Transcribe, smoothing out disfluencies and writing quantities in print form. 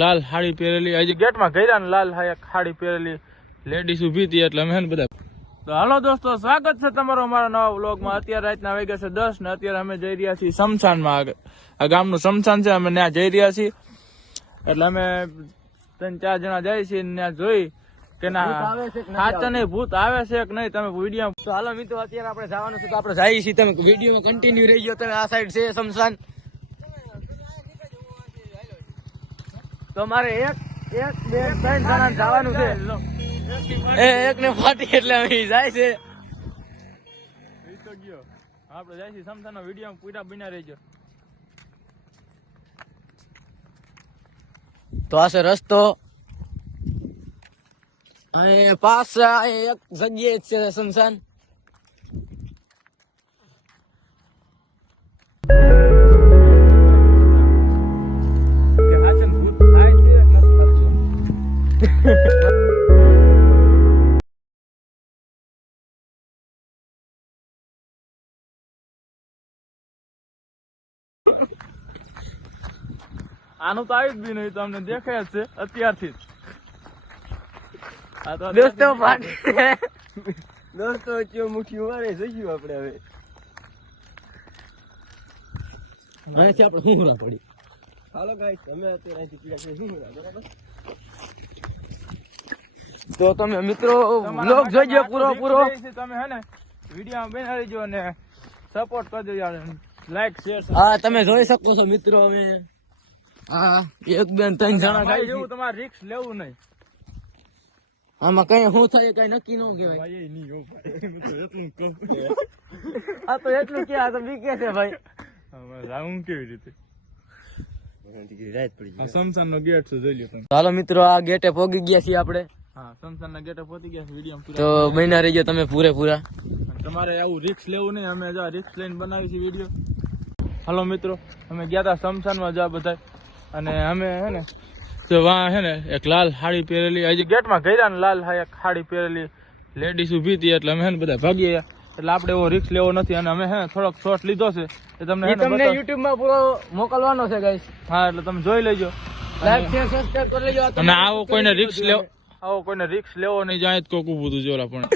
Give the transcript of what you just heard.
લાલ સાડી પહેરેલી હજી ગેટમાં ગયા ને લાલ સાડી પહેરેલી લેડીઝ ઉભી હતી એટલે અમે બધા. તો હાલો દોસ્તો, સ્વાગત છે તમારો અમારા નવા વ્લોગમાં. અત્યારે રાતના વાગ્યા છે 10 ને અત્યારે અમે જઈ રહ્યા છીએ શમશાનમાં. આ ગામનું શમશાન છે, અમે ત્યાં જઈ રહ્યા છીએ. એટલે અમે 3-4 જણા જાય છીએ ત્યાં જોઈ કે ના સાચા નહીં ભૂત આવે છે કે નહીં. તમે વિડીયો તો હાલો મિત્રો, અત્યારે આપણે જવાનું છે તો આપણે જઈએ છીએ. તમે વિડીયોમાં કન્ટિન્યુ રહી ગયો. તમે આ સાઈડ છે શમશાન. તો મારે એક બે 3 જણા જવાનું છે. એક ને ફાટી એટલે અમે જાય છે. આપણે જાય છે શમશાન નો વિડીયો પૂરા બિના રહેજો. તો આ છે રસ્તો. અને પાસ એક જગ્યાએ જ છે શમશાન. આનું તો આવી જ બી નહીં, તો અમને દેખાય જ છે અત્યારથી જ. દોસ્તો દોસ્તો મુઠ્ઠી મારે જઈશું આપણે હવે. અહીંથી આપણે હુંરા પડી. હાલો ગાઈસ, અમે અત્યારે અહીંથી પીડા છે હુંરા. બરાબર, તો તમે મિત્રો વ્લોગ જોજો પૂરો. તમે હે ને વિડીયો બનાવી રહેજો અને સપોર્ટ કરજો યાર, લાઈક શેર. હા, તમે જોઈ શકો છો મિત્રો. અમે હા 1 2 3 જણા ખાઈ જેવું. તમારે રિસ્ક લેવું નહીં. આમાં કઈ શું થાય કઈ નક્કી ન કહેવાય. આ તો એટલું કે આ તો બીકે છે ભાઈ. રાઉન્ડ કેવી રીતે શમશાન નો ગેટ છે, જોઈ લો તમે. હાલો મિત્રો, આ ગેટે પહોંચી ગયા છીએ આપણે. હા, શમશાન ના ગેટે પહોંચી ગયા છે. વિડીયો તો બન્યા રહીજો તમે પૂરેપૂરા. તમારે આવું રિસ્ક લેવું નહીં. અમે જો રિસ્ક લઈને બનાવી છે વિડીયો. હાલો મિત્રો, અમે ગયા હતા શમશાન માં જા બધા. અને અમે હે ને તો વાં હે ને એક લાલ સાડી પહેરેલી હજી ગેટમાં ગયા ને લાલ સાડી પહેરેલી લેડીઝ ઉભી હતી એટલે અમે હે ને બધા ભાગીએ. એટલે આપણે એવો રિસ્ક લેવો નથી. અને અમે હે ને થોડોક શોર્ટ લીધો છે એ તમને યુટ્યુબ માં પૂરો મોકલવાનો છે ગાઈસ. હા, એટલે તમે જોઈ લેજો, લાઈક શેર સબસ્ક્રાઇબ કરી લેજો. અને આવો કોઈને રિસ્ક લેવો નહીં. જાય તો કોક ઉભું હતું જોરા પણ.